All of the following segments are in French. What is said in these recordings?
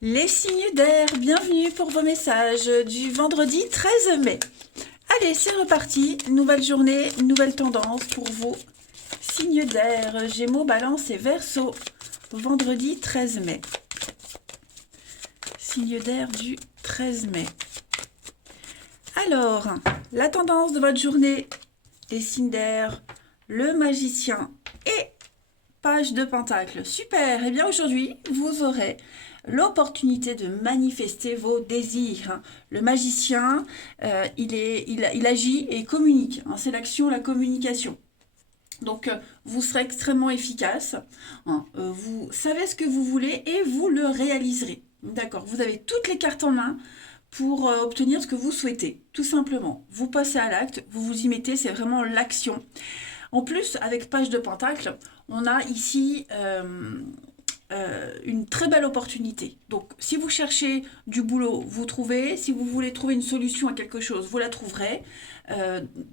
Les signes d'air, bienvenue pour vos messages du vendredi 13 mai. Allez, c'est reparti, nouvelle journée, nouvelle tendance pour vos signes d'air, Gémeaux, Balance et Verseau, vendredi 13 mai. Signe d'air du 13 mai. Alors, la tendance de votre journée, les signes d'air, le magicien et page de pentacle. Super, et bien aujourd'hui, vous aurez l'opportunité de manifester vos désirs. Le magicien, il agit et communique. C'est l'action, la communication. Donc, vous serez extrêmement efficace. Vous savez ce que vous voulez et vous le réaliserez. D'accord, vous avez toutes les cartes en main pour obtenir ce que vous souhaitez, tout simplement. Vous passez à l'acte, vous vous y mettez, c'est vraiment l'action. En plus, avec page de pentacle, on a ici une très belle opportunité. Donc, si vous cherchez du boulot, vous trouvez. Si vous voulez trouver une solution à quelque chose, vous la trouverez.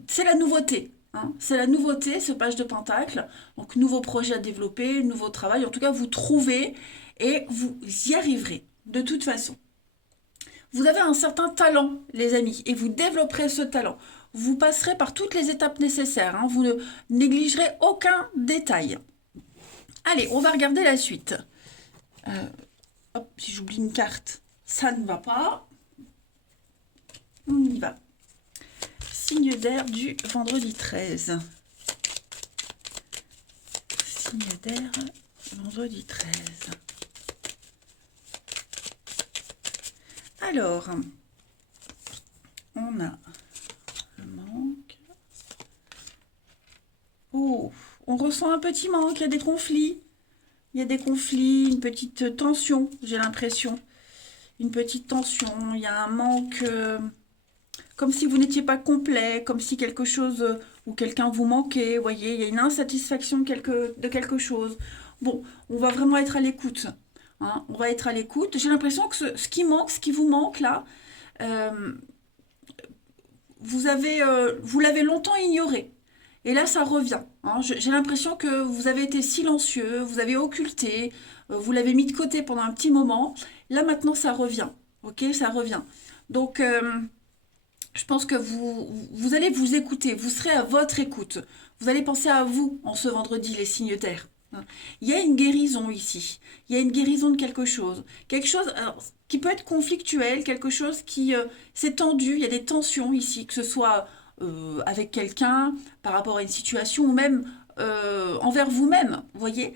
C'est la nouveauté. C'est la nouveauté, ce page de pentacle. Donc, nouveau projet à développer, nouveau travail. En tout cas, vous trouvez et vous y arriverez de toute façon. Vous avez un certain talent, les amis, et vous développerez ce talent. Vous passerez par toutes les étapes nécessaires. Vous ne négligerez aucun détail. Allez, on va regarder la suite. Hop, si j'oublie une carte, ça ne va pas. On y va. Signe d'air du vendredi 13. Signe d'air, vendredi 13. Alors, on a le manque. Oh, on ressent un petit manque, il y a des conflits. Il y a des conflits, une petite tension, j'ai l'impression. Une petite tension, il y a un manque, comme si vous n'étiez pas complet, comme si quelque chose ou quelqu'un vous manquait, vous voyez, il y a une insatisfaction de quelque chose. Bon, on va vraiment être à l'écoute. On va être à l'écoute. J'ai l'impression que ce qui manque, ce qui vous manque là, euh, vous l'avez longtemps ignoré. Et là, ça revient. J'ai l'impression que vous avez été silencieux, vous avez occulté, vous l'avez mis de côté pendant un petit moment. Là, maintenant, ça revient. Ok, ça revient. Donc, je pense que vous allez vous écouter, vous serez à votre écoute. Vous allez penser à vous en ce vendredi, les signes terre. Il y a une guérison ici. Il y a une guérison de quelque chose. Quelque chose alors, qui peut être conflictuel, quelque chose qui s'est tendu. Il y a des tensions ici, que ce soit avec quelqu'un par rapport à une situation ou même envers vous-même. Vous voyez.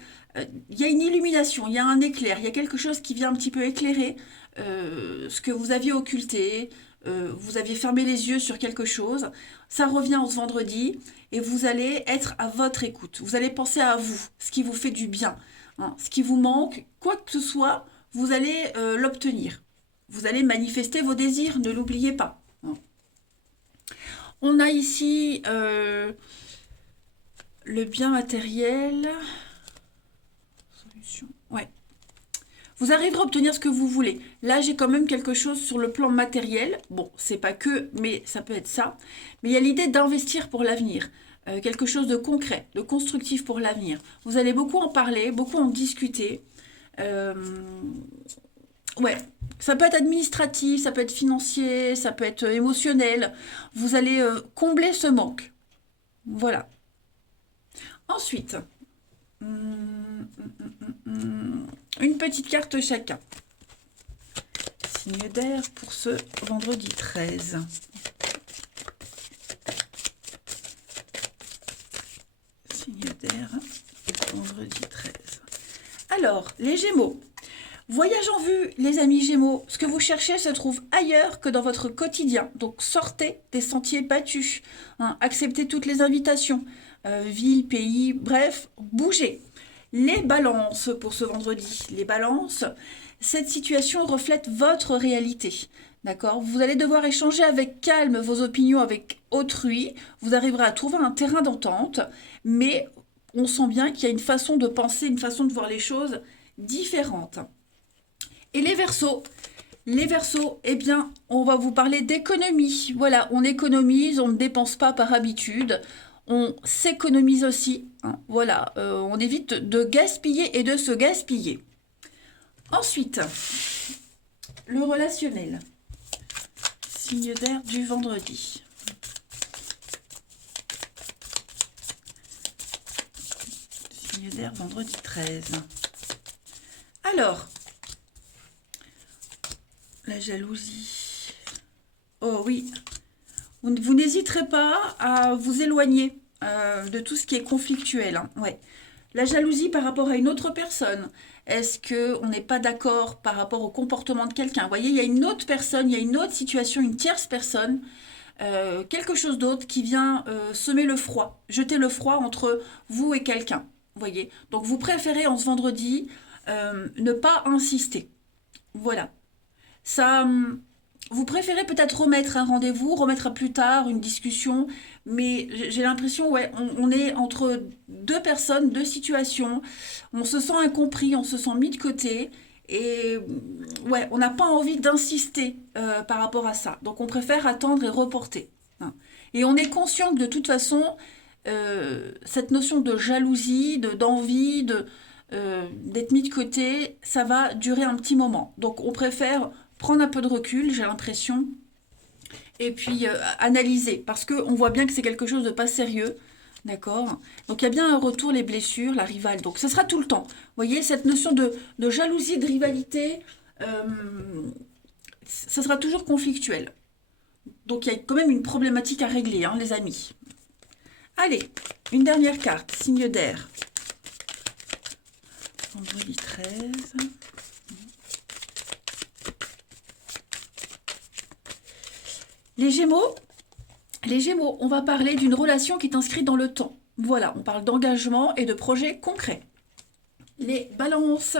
Il y a une illumination, il y a un éclair, il y a quelque chose qui vient un petit peu éclairer ce que vous aviez occulté, vous aviez fermé les yeux sur quelque chose. Ça revient en ce vendredi et vous allez être à votre écoute. Vous allez penser à vous, ce qui vous fait du bien, ce qui vous manque, quoi que ce soit, vous allez l'obtenir. Vous allez manifester vos désirs, ne l'oubliez pas. On a ici le bien matériel. Solution. Ouais. Vous arriverez à obtenir ce que vous voulez. Là, j'ai quand même quelque chose sur le plan matériel. Bon, c'est pas que, mais ça peut être ça. Mais il y a l'idée d'investir pour l'avenir. Quelque chose de concret, de constructif pour l'avenir. Vous allez beaucoup en parler, beaucoup en discuter. Euh, ouais, ça peut être administratif, ça peut être financier, ça peut être émotionnel. Vous allez combler ce manque. Voilà. Ensuite, une petite carte chacun. Signe d'air pour ce vendredi 13. Signe d'air, vendredi 13. Alors, les Gémeaux. Voyage en vue, les amis Gémeaux. Ce que vous cherchez se trouve ailleurs que dans votre quotidien. Donc, sortez des sentiers battus. Acceptez toutes les invitations. Ville, pays, bref, bougez. Les balances pour ce vendredi. Les balances, cette situation reflète votre réalité. D'accord. Vous allez devoir échanger avec calme vos opinions avec autrui. Vous arriverez à trouver un terrain d'entente, mais on sent bien qu'il y a une façon de penser, une façon de voir les choses différente. Et les Verseaux, eh bien, on va vous parler d'économie. Voilà, on économise, on ne dépense pas par habitude, on s'économise aussi. Voilà, on évite de gaspiller et de se gaspiller. Ensuite, le relationnel. Signe d'air du vendredi. Signe d'air vendredi 13. Alors, la jalousie. Oh oui, vous n'hésiterez pas à vous éloigner de tout ce qui est conflictuel. Hein. Ouais. La jalousie par rapport à une autre personne. Est-ce qu'on n'est pas d'accord par rapport au comportement de quelqu'un? Vous voyez, il y a une autre personne, il y a une autre situation, une tierce personne, quelque chose d'autre qui vient semer le froid, jeter le froid entre vous et quelqu'un. Vous voyez? Donc vous préférez en ce vendredi ne pas insister. Voilà. Ça, vous préférez peut-être remettre un rendez-vous, remettre à plus tard une discussion, mais j'ai l'impression, ouais, on est entre deux personnes, deux situations, on se sent incompris, on se sent mis de côté, et ouais, on n'a pas envie d'insister par rapport à ça. Donc on préfère attendre et reporter. Hein. Et on est conscient que de toute façon, cette notion de jalousie, d'envie, d'être mis de côté, ça va durer un petit moment. Donc on préfère prendre un peu de recul, j'ai l'impression, et puis analyser, parce qu'on voit bien que c'est quelque chose de pas sérieux, d'accord? Donc il y a bien un retour, les blessures, la rivale, donc ce sera tout le temps. Vous voyez, cette notion de jalousie, de rivalité, ça sera toujours conflictuel. Donc il y a quand même une problématique à régler, hein, les amis. Allez, une dernière carte, signe d'air. Vendredi 13. Les Gémeaux, on va parler d'une relation qui est inscrite dans le temps. Voilà, on parle d'engagement et de projets concrets. Les Balances,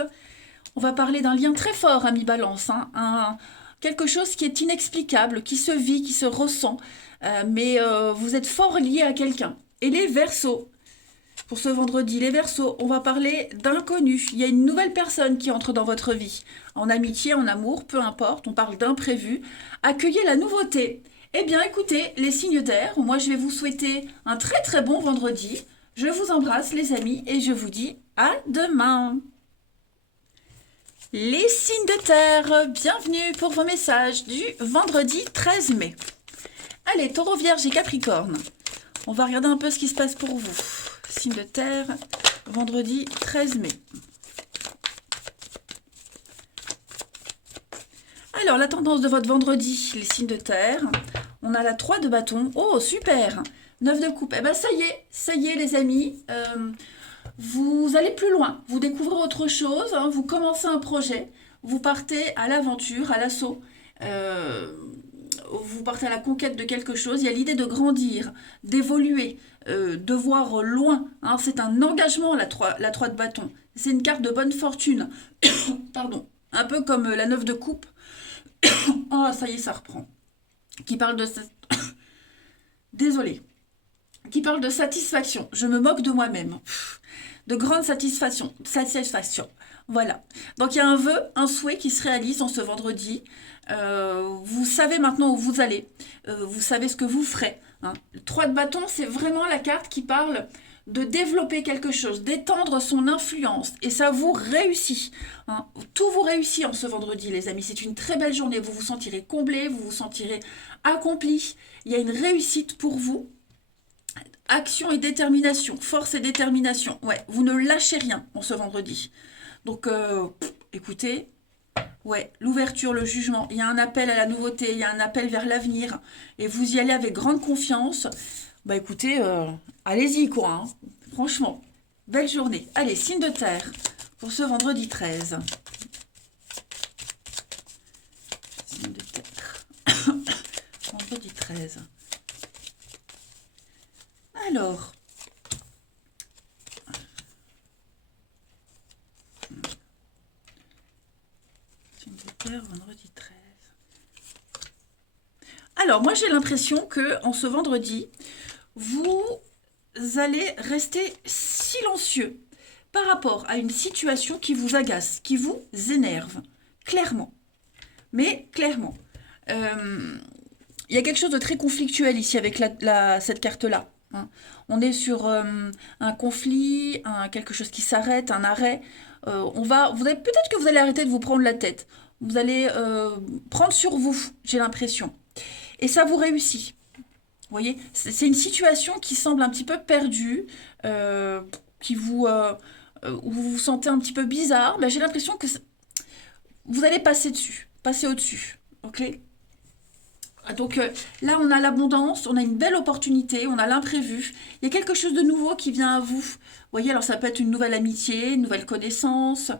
on va parler d'un lien très fort, ami Balance, hein, quelque chose qui est inexplicable, qui se vit, qui se ressent, mais vous êtes fort lié à quelqu'un. Et les Verseaux, pour ce vendredi, les Verseaux, on va parler d'inconnu. Il y a une nouvelle personne qui entre dans votre vie. En amitié, en amour, peu importe, on parle d'imprévu. Accueillez la nouveauté. Eh bien, écoutez, les signes d'air, moi je vais vous souhaiter un très très bon vendredi. Je vous embrasse les amis et je vous dis à demain. Les signes de terre, bienvenue pour vos messages du vendredi 13 mai. Allez, Taureau, Vierge et Capricorne. On va regarder un peu ce qui se passe pour vous. Signe de terre, vendredi 13 mai. Alors, la tendance de votre vendredi, les signes de terre. On a la 3 de bâton. Oh, super! 9 de coupe. Eh bien, ça y est, les amis. Vous allez plus loin. Vous découvrez autre chose. Hein, vous commencez un projet. Vous partez à l'aventure, à l'assaut. Vous partez à la conquête de quelque chose. Il y a l'idée de grandir, d'évoluer, de voir loin. Hein, c'est un engagement, la 3 de bâton. C'est une carte de bonne fortune. Pardon. Un peu comme la 9 de coupe. Oh, ça y est, ça reprend. Qui parle de... Désolée. Qui parle de satisfaction. Je me moque de moi-même. De grande satisfaction. Voilà. Donc il y a un vœu, un souhait qui se réalise en ce vendredi. Vous savez maintenant où vous allez. Vous savez ce que vous ferez. Hein. Le 3 de bâton, c'est vraiment la carte qui parle de développer quelque chose, d'étendre son influence. Et ça vous réussit. Hein. Tout vous réussit en ce vendredi, les amis. C'est une très belle journée. Vous vous sentirez comblé, vous vous sentirez accompli. Il y a une réussite pour vous. Action et détermination, force et détermination. Ouais, vous ne lâchez rien en ce vendredi. Donc, écoutez, ouais, l'ouverture, le jugement, il y a un appel à la nouveauté, il y a un appel vers l'avenir, et vous y allez avec grande confiance. Bah écoutez, allez-y quoi, hein. Franchement, belle journée. Allez, signe de terre pour ce vendredi 13. Signe de terre. Vendredi 13. Alors, signe de terre, vendredi 13. Alors, moi j'ai l'impression que en ce vendredi, vous allez rester silencieux par rapport à une situation qui vous agace, qui vous énerve, clairement. Mais clairement. Il y a quelque chose de très conflictuel ici avec cette carte-là. Hein. On est sur un conflit, quelque chose qui s'arrête, un arrêt. Peut-être que vous allez arrêter de vous prendre la tête. Vous allez prendre sur vous, j'ai l'impression. Et ça vous réussit. Vous voyez, c'est une situation qui semble un petit peu perdue, qui où vous vous sentez un petit peu bizarre. Mais j'ai l'impression que vous allez passer dessus, passer au-dessus. Ok? Donc là, on a l'abondance, on a une belle opportunité, on a l'imprévu. Il y a quelque chose de nouveau qui vient à vous. Vous voyez, alors ça peut être une nouvelle amitié, une nouvelle connaissance.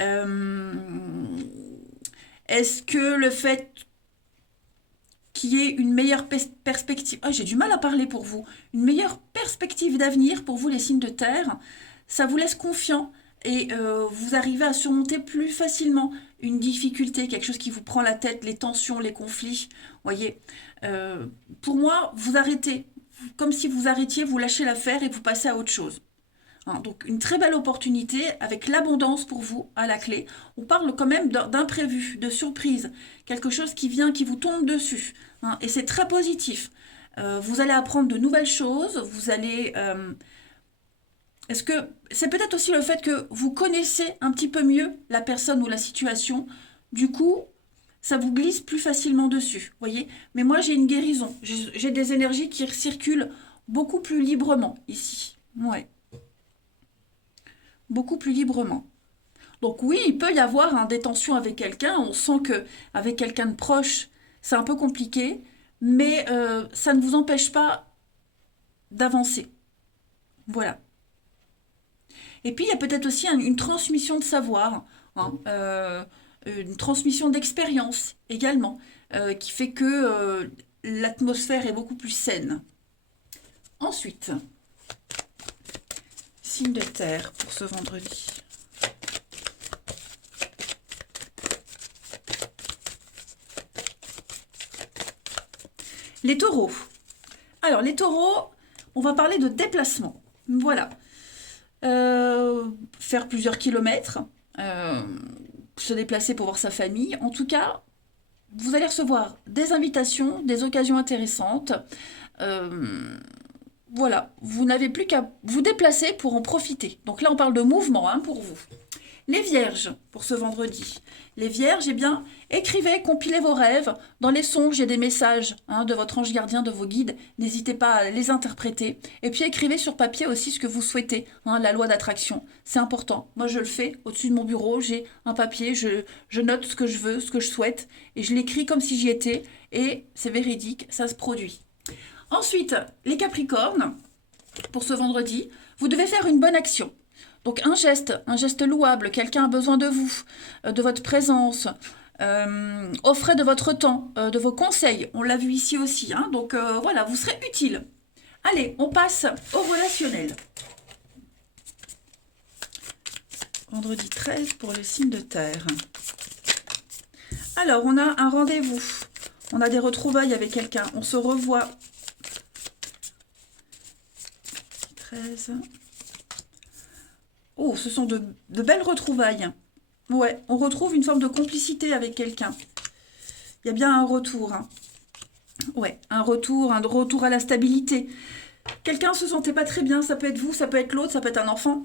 Euh, Est-ce que le fait qu'il y ait une meilleure perspective, ah, j'ai du mal à parler pour vous, une meilleure perspective d'avenir pour vous les signes de terre, ça vous laisse confiant et vous arrivez à surmonter plus facilement une difficulté, quelque chose qui vous prend la tête, les tensions, les conflits. Voyez, Euh, pour moi, vous arrêtez, comme si vous arrêtiez, vous lâchez l'affaire et vous passez à autre chose. Hein, donc une très belle opportunité avec l'abondance pour vous à la clé. On parle quand même d'imprévu, de surprise, quelque chose qui vient, qui vous tombe dessus. Hein, et c'est très positif. Vous allez apprendre de nouvelles choses, vous allez... est-ce que c'est peut-être aussi le fait que vous connaissez un petit peu mieux la personne ou la situation, du coup, ça vous glisse plus facilement dessus, voyez? Mais moi, j'ai une guérison, j'ai des énergies qui circulent beaucoup plus librement ici. Ouais, beaucoup plus librement. Donc oui, il peut y avoir des tensions avec quelqu'un. On sent que avec quelqu'un de proche, c'est un peu compliqué, mais ça ne vous empêche pas d'avancer. Voilà. Et puis il y a peut-être aussi une transmission de savoir, hein, une transmission d'expérience également, qui fait que l'atmosphère est beaucoup plus saine. Ensuite, signe de terre pour ce vendredi. Les taureaux. Alors, les taureaux, on va parler de déplacement. Voilà. Faire plusieurs kilomètres, euh, se déplacer pour voir sa famille. En tout cas, vous allez recevoir des invitations, des occasions intéressantes. Euh, voilà, vous n'avez plus qu'à vous déplacer pour en profiter. Donc là, on parle de mouvement hein, pour vous. Les vierges, pour ce vendredi. Les vierges, eh bien, écrivez, compilez vos rêves. Dans les songes, il y a des messages hein, de votre ange gardien, de vos guides. N'hésitez pas à les interpréter. Et puis écrivez sur papier aussi ce que vous souhaitez. Hein, la loi d'attraction, c'est important. Moi, je le fais. Au-dessus de mon bureau, j'ai un papier. Je note ce que je veux, ce que je souhaite. Et je l'écris comme si j'y étais. Et c'est véridique, ça se produit. Ensuite, les capricornes, pour ce vendredi, vous devez faire une bonne action. Donc un geste louable, quelqu'un a besoin de vous, de votre présence, offrez de votre temps, de vos conseils, on l'a vu ici aussi, hein, donc voilà, vous serez utile. Allez, on passe au relationnel. Vendredi 13 pour le signe de terre. Alors, on a un rendez-vous, on a des retrouvailles avec quelqu'un, on se revoit. 13... Oh, ce sont de belles retrouvailles. Ouais, on retrouve une forme de complicité avec quelqu'un. Il y a bien un retour. Hein. Ouais, un retour à la stabilité. Quelqu'un se sentait pas très bien, ça peut être vous, ça peut être l'autre, ça peut être un enfant.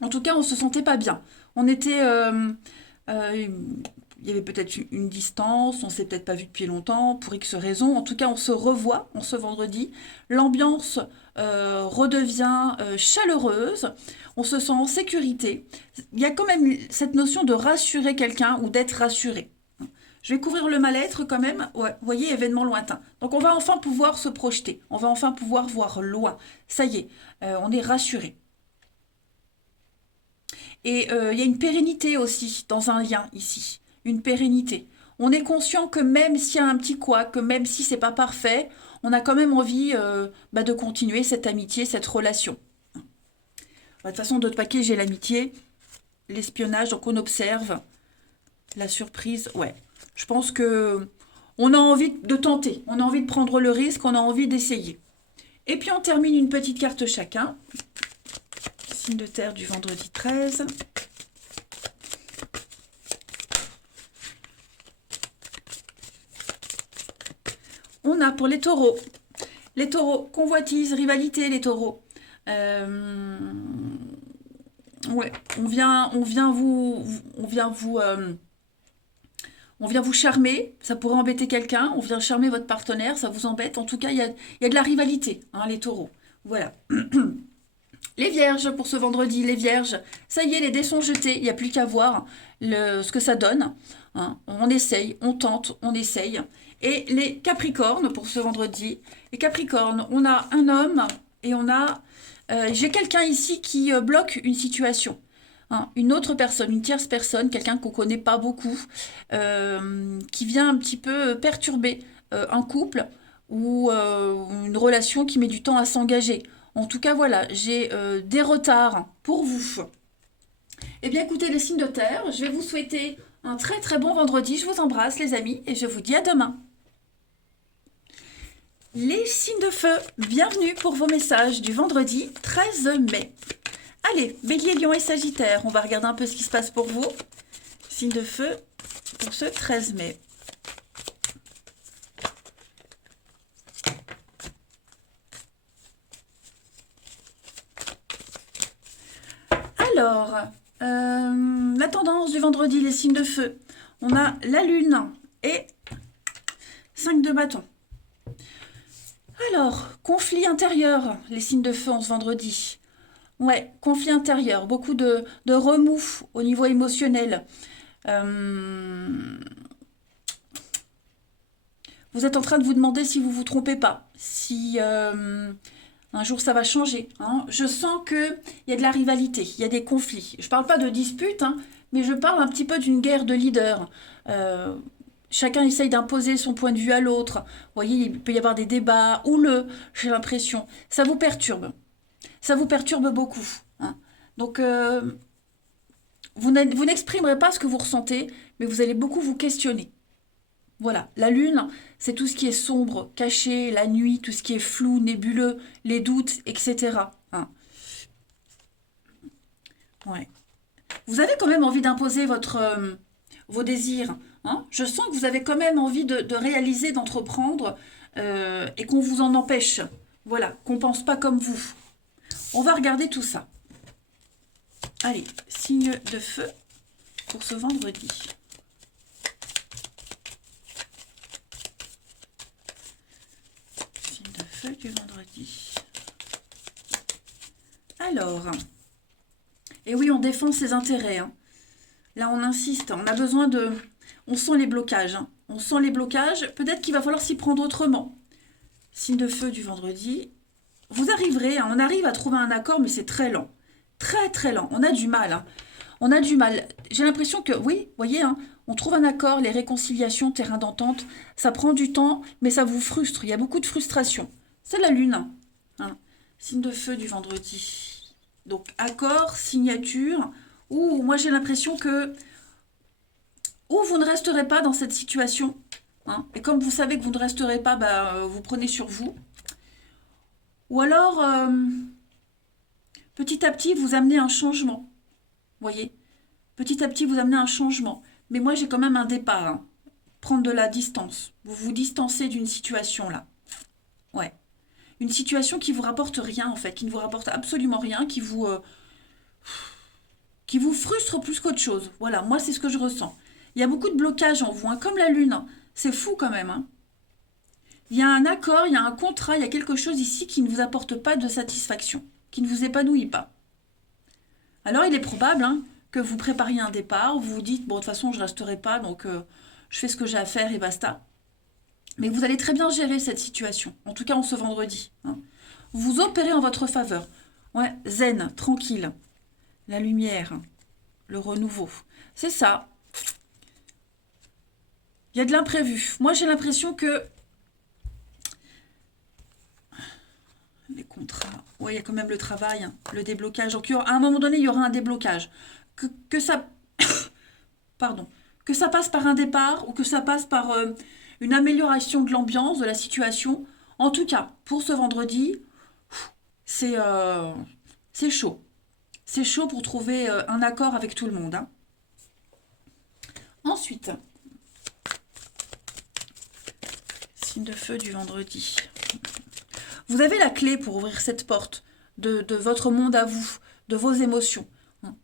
En tout cas, on se sentait pas bien. On était... euh, il y avait peut-être une distance, on s'est peut-être pas vu depuis longtemps, pour X raisons. En tout cas, on se revoit on ce vendredi. L'ambiance redevient chaleureuse, on se sent en sécurité. Il y a quand même cette notion de rassurer quelqu'un ou d'être rassuré. Je vais couvrir le mal-être quand même. Ouais, vous voyez, événement lointain. Donc on va enfin pouvoir se projeter, on va enfin pouvoir voir loin. Ça y est, on est rassuré. Et il y a une pérennité aussi dans un lien ici. Une pérennité. On est conscient que même s'il y a un petit couac, que même si c'est pas parfait, on a quand même envie de continuer cette amitié, cette relation. De toute façon, d'autres paquets, j'ai l'amitié, l'espionnage, donc on observe, la surprise, ouais. Je pense que on a envie de tenter, on a envie de prendre le risque, on a envie d'essayer. Et puis on termine une petite carte chacun. Signe de terre du vendredi 13. On a pour les taureaux. Les taureaux, convoitise, rivalité, les taureaux. Ouais, on vient vous charmer, ça pourrait embêter quelqu'un, on vient charmer votre partenaire, ça vous embête. En tout cas, il y a de la rivalité, hein, les taureaux. Voilà. Les vierges, pour ce vendredi, les vierges, ça y est, les dés sont jetés, il n'y a plus qu'à voir ce que ça donne. Hein. On essaye, on tente, on essaye. Et les capricornes, pour ce vendredi, les capricornes, on a un homme et on a... j'ai quelqu'un ici qui bloque une situation. Hein. Une autre personne, une tierce personne, quelqu'un qu'on ne connaît pas beaucoup, qui vient un petit peu perturber un couple ou une relation qui met du temps à s'engager. En tout cas, voilà, j'ai des retards pour vous. Eh bien, écoutez, les signes de terre, je vais vous souhaiter un très très bon vendredi. Je vous embrasse, les amis, et je vous dis à demain. Les signes de feu, bienvenue pour vos messages du vendredi 13 mai. Allez, Bélier, Lion et Sagittaire, on va regarder un peu ce qui se passe pour vous. Signes de feu pour ce 13 mai. Alors, la tendance du vendredi, les signes de feu. On a la lune et 5 de bâton. Alors, conflit intérieur, les signes de feu en ce vendredi. Ouais, conflit intérieur, beaucoup de remous au niveau émotionnel. Vous êtes en train de vous demander si vous vous trompez pas, si un jour ça va changer. Hein. Je sens qu'il y a de la rivalité, il y a des conflits. Je ne parle pas de dispute, hein, mais je parle un petit peu d'une guerre de leaders. Chacun essaye d'imposer son point de vue à l'autre. Vous voyez, il peut y avoir des débats houleux, j'ai l'impression. Ça vous perturbe. Ça vous perturbe beaucoup. Hein. Donc, vous n'exprimerez pas ce que vous ressentez, mais vous allez beaucoup vous questionner. Voilà, la lune, c'est tout ce qui est sombre, caché, la nuit, tout ce qui est flou, nébuleux, les doutes, etc. Hein. Ouais. Vous avez quand même envie d'imposer vos désirs. Hein. Je sens que vous avez quand même envie de réaliser, d'entreprendre, et qu'on vous en empêche. Voilà, qu'on ne pense pas comme vous. On va regarder tout ça. Allez, signe de feu pour ce vendredi. Signe de feu du vendredi. Alors, et oui, on défend ses intérêts. Hein. Là, on insiste, on a besoin de... On sent les blocages. Hein. On sent les blocages. Peut-être qu'il va falloir s'y prendre autrement. Signe de feu du vendredi. Vous arriverez, hein, on arrive à trouver un accord, mais c'est très lent. Très, très lent. On a du mal. Hein. On a du mal. J'ai l'impression que, oui, voyez, hein, on trouve un accord, les réconciliations, terrain d'entente, ça prend du temps, mais ça vous frustre. Il y a beaucoup de frustration. C'est la lune. Hein. Signe de feu du vendredi. Donc, accord, signature. Ou moi, j'ai l'impression que... Ou vous ne resterez pas dans cette situation. Hein, et comme vous savez que vous ne resterez pas, bah, vous prenez sur vous. Ou alors, petit à petit, vous amenez un changement. Voyez, petit à petit, vous amenez un changement. Mais moi, j'ai quand même un départ. Hein. Prendre de la distance. Vous vous distancez d'une situation là. Ouais. Une situation qui vous rapporte rien en fait, qui ne vous rapporte absolument rien, qui vous frustre plus qu'autre chose. Voilà, moi, c'est ce que je ressens. Il y a beaucoup de blocages en vous, hein, comme la lune. Hein. C'est fou quand même. Hein. Il y a un accord, il y a un contrat, il y a quelque chose ici qui ne vous apporte pas de satisfaction, qui ne vous épanouit pas. Alors il est probable hein, que vous prépariez un départ, vous vous dites, bon de toute façon je ne resterai pas, donc je fais ce que j'ai à faire et basta. Mais vous allez très bien gérer cette situation, en tout cas en ce vendredi. Hein. Vous opérez en votre faveur. Ouais, zen, tranquille, la lumière, le renouveau. C'est ça. Il y a de l'imprévu. Moi j'ai l'impression que les contrats. Oui, il y a quand même le travail, hein, le déblocage. Donc, à un moment donné, il y aura un déblocage. Que ça... Pardon. Que ça passe par un départ ou que ça passe par une amélioration de l'ambiance, de la situation. En tout cas, pour ce vendredi, c'est chaud. C'est chaud pour trouver un accord avec tout le monde. Hein. Ensuite, signe de feu du vendredi. Vous avez la clé pour ouvrir cette porte de votre monde à vous, de vos émotions.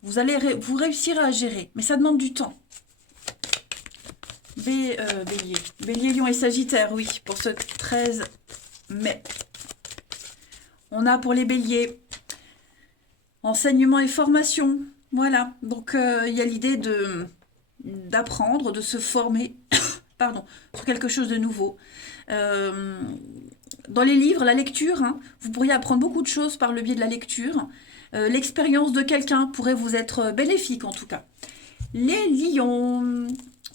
Vous réussirez à gérer, mais ça demande du temps. Bélier. Bélier, Lion et Sagittaire, oui, pour ce 13 mai. On a pour les béliers enseignement et formation. Voilà, donc il y a l'idée d'apprendre, de se former pardon, sur quelque chose de nouveau. Dans les livres, la lecture, hein, vous pourriez apprendre beaucoup de choses par le biais de la lecture. L'expérience de quelqu'un pourrait vous être bénéfique en tout cas. Les lions,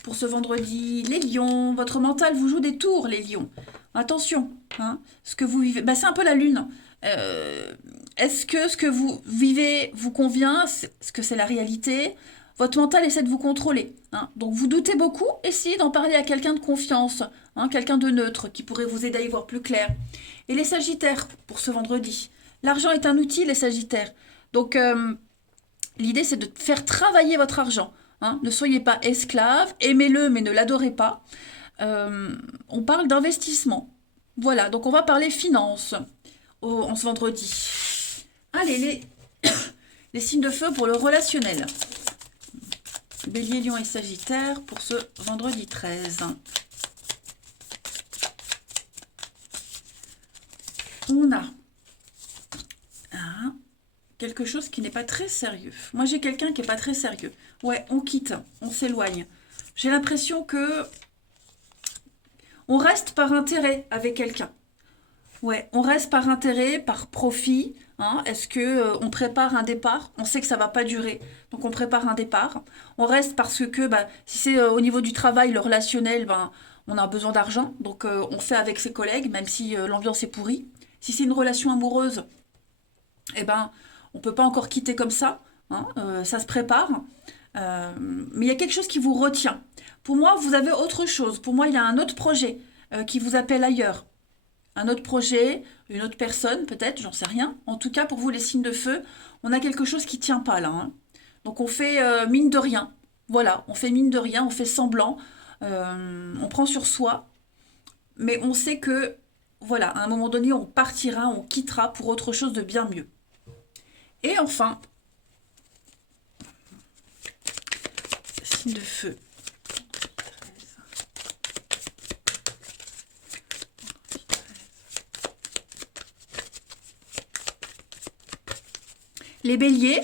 pour ce vendredi, les lions, votre mental vous joue des tours, les lions. Attention, hein, ce que vous vivez, bah, c'est un peu la lune. Est-ce que ce que vous vivez vous convient? Est-ce que c'est la réalité? Votre mental essaie de vous contrôler. Hein. Donc vous doutez beaucoup, essayez d'en parler à quelqu'un de confiance, hein, quelqu'un de neutre qui pourrait vous aider à y voir plus clair. Et les sagittaires, pour ce vendredi. L'argent est un outil, les sagittaires. Donc l'idée c'est de faire travailler votre argent. Hein. Ne soyez pas esclave, aimez-le mais ne l'adorez pas. On parle d'investissement. Voilà, donc on va parler finances en ce vendredi. Allez, les signes de feu pour le relationnel. Bélier, Lion et Sagittaire pour ce vendredi 13. On a quelque chose qui n'est pas très sérieux. Moi, j'ai quelqu'un qui n'est pas très sérieux. Ouais, on quitte, on s'éloigne. J'ai l'impression que on reste par intérêt avec quelqu'un. Ouais, on reste par intérêt, par profit. Hein. Est-ce que on prépare un départ? On sait que ça va pas durer, donc on prépare un départ. On reste parce que si c'est au niveau du travail, le relationnel, on a besoin d'argent, donc on fait avec ses collègues, même si l'ambiance est pourrie. Si c'est une relation amoureuse, eh ben, on peut pas encore quitter comme ça. Hein, ça se prépare. Mais il y a quelque chose qui vous retient. Pour moi, vous avez autre chose. Pour moi, il y a un autre projet qui vous appelle ailleurs. Un autre projet, une autre personne, peut-être, j'en sais rien. En tout cas, pour vous, les signes de feu, on a quelque chose qui ne tient pas là. Hein. Donc, on fait mine de rien. Voilà, on fait mine de rien, on fait semblant. On prend sur soi. Mais on sait que, voilà, à un moment donné, on partira, on quittera pour autre chose de bien mieux. Et enfin, signe de feu. Les béliers.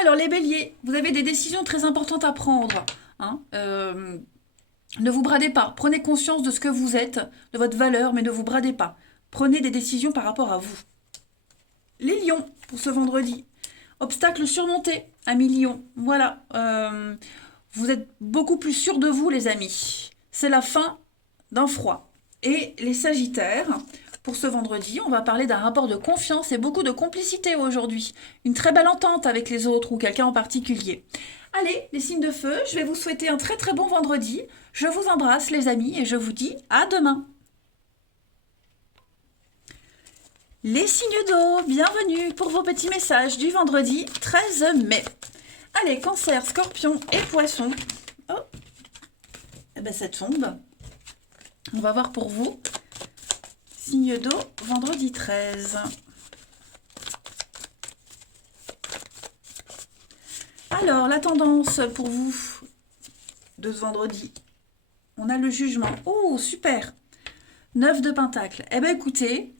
Alors les béliers, vous avez des décisions très importantes à prendre. Hein. Ne vous bradez pas. Prenez conscience de ce que vous êtes, de votre valeur, mais ne vous bradez pas. Prenez des décisions par rapport à vous. Les lions, pour ce vendredi. Obstacle surmonté, amis lions. Voilà. Vous êtes beaucoup plus sûrs de vous, les amis. C'est la fin d'un froid. Et les sagittaires, pour ce vendredi, on va parler d'un rapport de confiance et beaucoup de complicité aujourd'hui. Une très belle entente avec les autres ou quelqu'un en particulier. Allez, les signes de feu, je vais vous souhaiter un très très bon vendredi. Je vous embrasse, les amis, et je vous dis à demain. Les signes d'eau, bienvenue pour vos petits messages du vendredi 13 mai. Allez, Cancer, Scorpion et Poisson. Oh, eh ben ça tombe. On va voir pour vous. Signe d'eau, vendredi 13. Alors, la tendance pour vous de ce vendredi. On a le jugement. Oh, super. 9 de Pentacle. Eh bien, écoutez,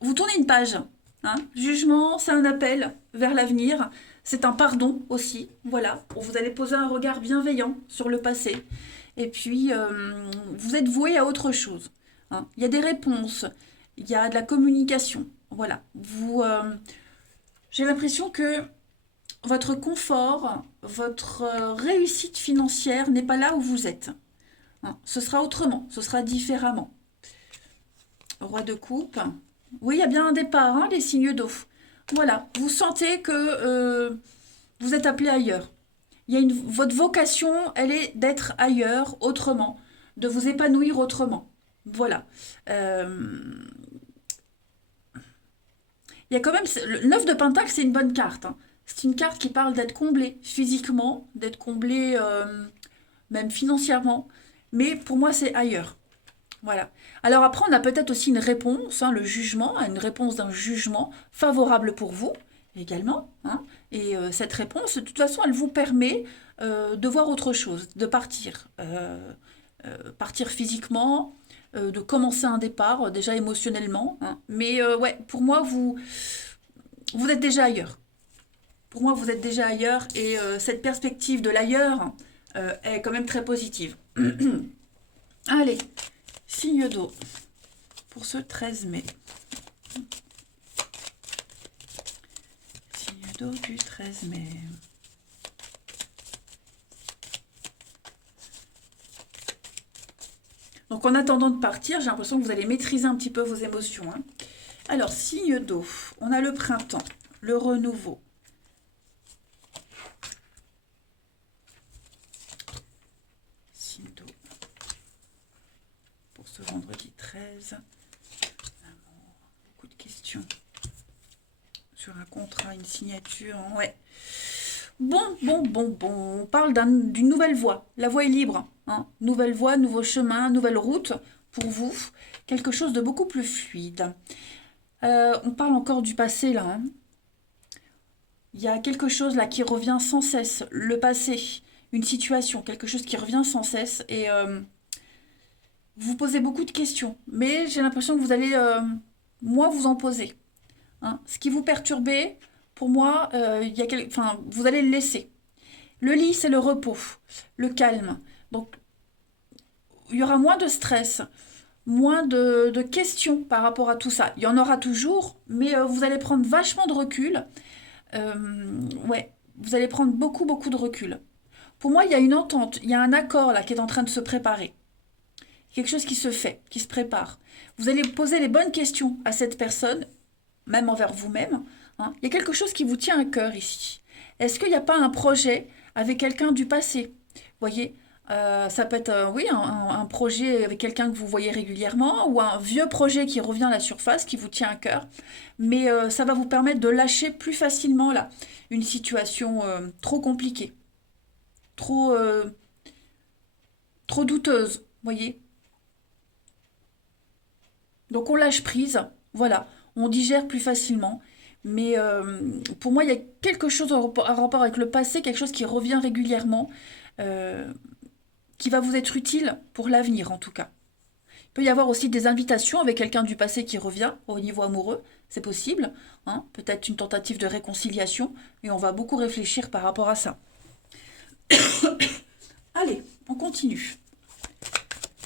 vous tournez une page. Hein. Jugement, c'est un appel vers l'avenir. C'est un pardon aussi. Voilà. Vous allez poser un regard bienveillant sur le passé. Et puis, vous êtes voué à autre chose. Hein. Il y a des réponses. Il y a de la communication. Voilà. J'ai l'impression que votre confort, votre réussite financière n'est pas là où vous êtes. Hein. Ce sera autrement. Ce sera différemment. Roi de coupe. Oui, il y a bien un départ, hein, les signes d'eau. Voilà. Vous sentez que vous êtes appelé ailleurs. Votre vocation, elle est d'être ailleurs, autrement, de vous épanouir autrement. Voilà. Il y a quand même... Le 9 de Pentacle, c'est une bonne carte. Hein. C'est une carte qui parle d'être comblé physiquement, d'être comblé même financièrement. Mais pour moi, c'est ailleurs. Voilà. Alors après, on a peut-être aussi une réponse, hein, le jugement, une réponse d'un jugement favorable pour vous également, hein. Et cette réponse, de toute façon, elle vous permet de voir autre chose, de partir. Partir physiquement, de commencer un départ, déjà émotionnellement, hein. Mais ouais, pour moi, vous êtes déjà ailleurs. Pour moi, vous êtes déjà ailleurs et cette perspective de l'ailleurs est quand même très positive. Allez, signe d'eau pour ce 13 mai. Signe d'eau du 13 mai. Donc en attendant de partir, j'ai l'impression que vous allez maîtriser un petit peu vos émotions, hein. Alors, signe d'eau, on a le printemps, le renouveau. Signe d'eau pour ce vendredi 13. Amour, beaucoup de questions sur un contrat, une signature, ouais. Bon, on parle d'une nouvelle voie. La voie est libre, hein. Nouvelle voie, nouveau chemin, nouvelle route pour vous. Quelque chose de beaucoup plus fluide. On parle encore du passé là, hein. Il y a quelque chose là qui revient sans cesse. Le passé, une situation, quelque chose qui revient sans cesse. Et vous vous posez beaucoup de questions. Mais j'ai l'impression que vous allez, moi, vous en poser, hein. Ce qui vous perturbait, pour moi, enfin, vous allez le laisser. Le lit, c'est le repos, le calme. Donc, il y aura moins de stress, moins de questions par rapport à tout ça. Il y en aura toujours, mais vous allez prendre vachement de recul. Ouais, vous allez prendre beaucoup de recul. Pour moi, il y a une entente, il y a un accord là qui est en train de se préparer. Quelque chose qui se fait, qui se prépare. Vous allez poser les bonnes questions à cette personne, même envers vous-même, hein. Il y a quelque chose qui vous tient à cœur ici. Est-ce qu'il n'y a pas un projet avec quelqu'un du passé? Vous voyez, ça peut être oui, un projet avec quelqu'un que vous voyez régulièrement ou un vieux projet qui revient à la surface, qui vous tient à cœur. Mais ça va vous permettre de lâcher plus facilement là, une situation trop compliquée, trop, trop douteuse, vous voyez. Donc on lâche prise, voilà, on digère plus facilement. Mais pour moi, il y a quelque chose en rapport avec le passé, quelque chose qui revient régulièrement, euh, qui va vous être utile pour l'avenir en tout cas. Il peut y avoir aussi des invitations avec quelqu'un du passé qui revient au niveau amoureux, c'est possible, hein. Peut-être une tentative de réconciliation, et on va beaucoup réfléchir par rapport à ça. Allez, on continue.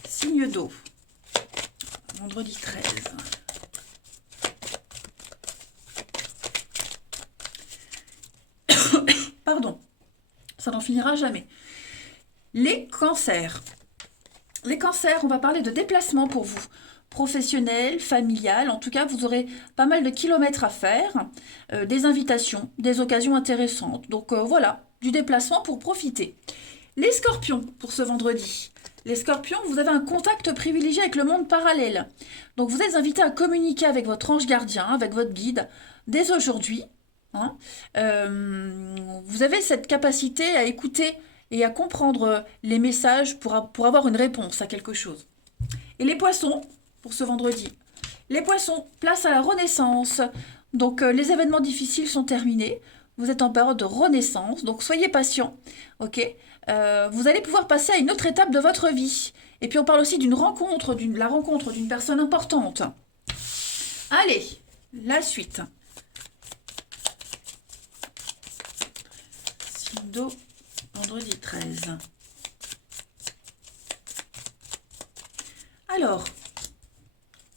Signe d'eau, vendredi 13. Pardon, ça n'en finira jamais. Les cancers. Les cancers, on va parler de déplacement pour vous. Professionnel, familial, en tout cas, vous aurez pas mal de kilomètres à faire, des invitations, des occasions intéressantes. Donc voilà, du déplacement pour profiter. Les scorpions, pour ce vendredi. Les scorpions, vous avez un contact privilégié avec le monde parallèle. Donc vous êtes invités à communiquer avec votre ange gardien, avec votre guide, dès aujourd'hui, hein. Vous avez cette capacité à écouter et à comprendre les messages pour avoir une réponse à quelque chose. Et les poissons, pour ce vendredi. Les poissons, place à la renaissance. Donc les événements difficiles sont terminés. Vous êtes en période de renaissance, donc soyez patient, ok. Vous allez pouvoir passer à une autre étape de votre vie. Et puis on parle aussi la rencontre d'une personne importante. Allez, la suite. Signe d'eau, vendredi 13. Alors,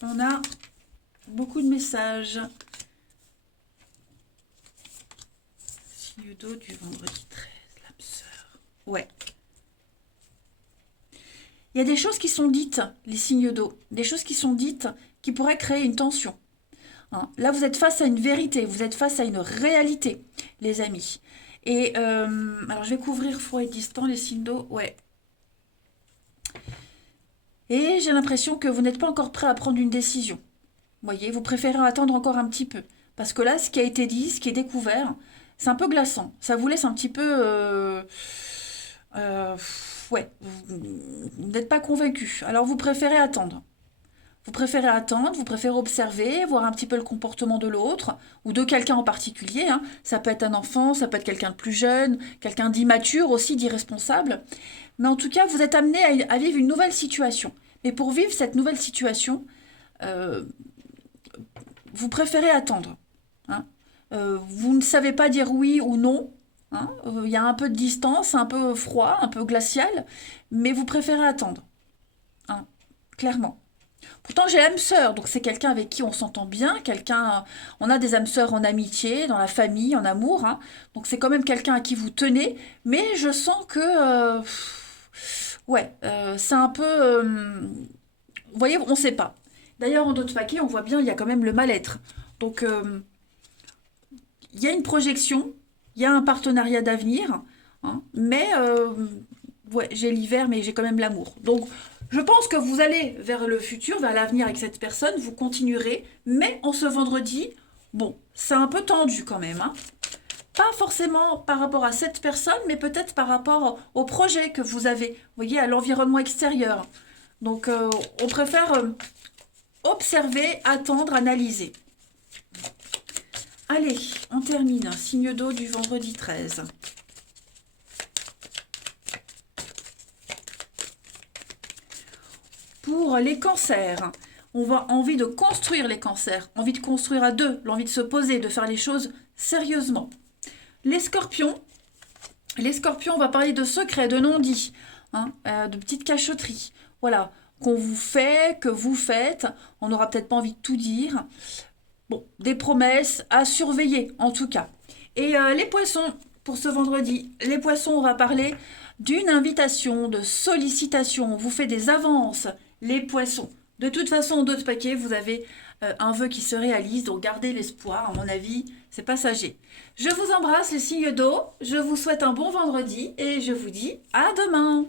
on a beaucoup de messages. Signe d'eau du vendredi 13, l'âme sœur. Ouais. Il y a des choses qui sont dites, les signes d'eau. Des choses qui sont dites qui pourraient créer une tension, hein. Là, vous êtes face à une vérité, vous êtes face à une réalité, les amis. Et alors, je vais couvrir froid et distant, les signes d'eau. Ouais. Et j'ai l'impression que vous n'êtes pas encore prêt à prendre une décision. Vous voyez, vous préférez attendre encore un petit peu. Parce que là, ce qui a été dit, ce qui est découvert, c'est un peu glaçant. Ça vous laisse un petit peu... ouais, vous n'êtes pas convaincu. Alors vous préférez attendre. Vous préférez attendre, vous préférez observer, voir un petit peu le comportement de l'autre, ou de quelqu'un en particulier, hein. Ça peut être un enfant, ça peut être quelqu'un de plus jeune, quelqu'un d'immature aussi, d'irresponsable. Mais en tout cas, vous êtes amené à vivre une nouvelle situation. Mais pour vivre cette nouvelle situation, euh, vous préférez attendre, hein. Vous ne savez pas dire oui ou non, hein. Il y a un peu de distance, un peu froid, un peu glacial, mais vous préférez attendre, hein, clairement. Pourtant, j'ai l'âme sœur, donc c'est quelqu'un avec qui on s'entend bien, quelqu'un, on a des âmes sœurs en amitié, dans la famille, en amour, hein. Donc c'est quand même quelqu'un à qui vous tenez, mais je sens que, ouais, c'est un peu, vous voyez, on ne sait pas. D'ailleurs, en d'autres paquets, on voit bien, il y a quand même le mal-être. Donc, il y a une projection, il y a un partenariat d'avenir, hein, mais ouais, j'ai l'hiver, mais j'ai quand même l'amour. Donc, je pense que vous allez vers le futur, vers l'avenir avec cette personne, vous continuerez, mais en ce vendredi, bon, c'est un peu tendu quand même, hein. Pas forcément par rapport à cette personne, mais peut-être par rapport au projet que vous avez, vous voyez, à l'environnement extérieur. Donc, on préfère observer, attendre, analyser. Allez, on termine. Signe d'eau du vendredi 13. Pour les cancers, on va envie de construire les cancers, envie de construire à deux, l'envie de se poser, de faire les choses sérieusement. Les scorpions, on va parler de secrets, de non-dits, hein, de petites cachotteries. Voilà, qu'on vous fait, que vous faites. On n'aura peut-être pas envie de tout dire. Bon, des promesses à surveiller en tout cas. Et les poissons, pour ce vendredi, les poissons, on va parler d'une invitation, de sollicitation. On vous fait des avances, les poissons. De toute façon, d'autres paquets, vous avez un vœu qui se réalise, donc gardez l'espoir, à mon avis, c'est passager. Je vous embrasse les signes d'eau, je vous souhaite un bon vendredi et je vous dis à demain.